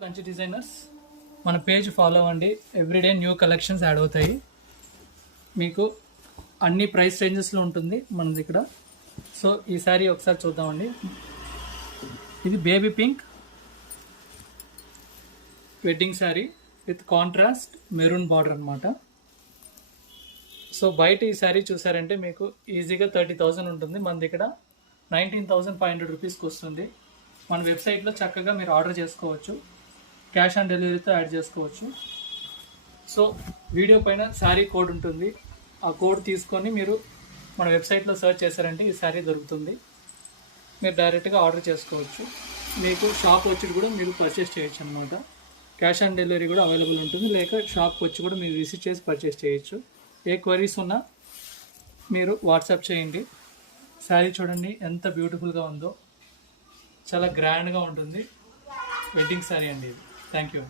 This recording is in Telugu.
కంచి డిజైనర్స్ మన పేజ్ ఫాలో అవ్వండి. ఎవ్రీడే న్యూ కలెక్షన్స్ యాడ్ అవుతాయి. మీకు అన్ని ప్రైస్ రేంజెస్లో ఉంటుంది మనది ఇక్కడ. సో ఈ శారీ ఒకసారి చూద్దామండి. ఇది baby pink wedding sari with contrast maroon border అనమాట. సో బయట ఈ శారీ చూసారంటే మీకు ఈజీగా 30,000 ఉంటుంది. మనది ఇక్కడ 19,500 రూపీస్కి వస్తుంది. మన వెబ్సైట్లో చక్కగా మీరు ఆర్డర్ చేసుకోవచ్చు. క్యాష్ ఆన్ డెలివరీతో యాడ్ చేసుకోవచ్చు. సో వీడియో పైన శారీ కోడ్ ఉంటుంది. ఆ కోడ్ తీసుకొని మీరు మన వెబ్సైట్లో సెర్చ్ చేశారంటే ఈ శారీ దొరుకుతుంది. మీరు డైరెక్ట్గా ఆర్డర్ చేసుకోవచ్చు. మీకు షాప్ వచ్చి కూడా మీరు పర్చేస్ చేయొచ్చు అనమాట. క్యాష్ ఆన్ డెలివరీ కూడా అవైలబుల్ ఉంటుంది. లేక షాప్కి వచ్చి కూడా మీరు విజిట్ చేసి పర్చేస్ చేయొచ్చు. ఏ క్వరీస్ ఉన్నా మీరు వాట్సాప్ చేయండి. శారీ చూడండి ఎంత బ్యూటిఫుల్గా ఉందో, చాలా గ్రాండ్గా ఉంటుంది. వెడ్డింగ్ శారీ అండి ఇది. Thank you.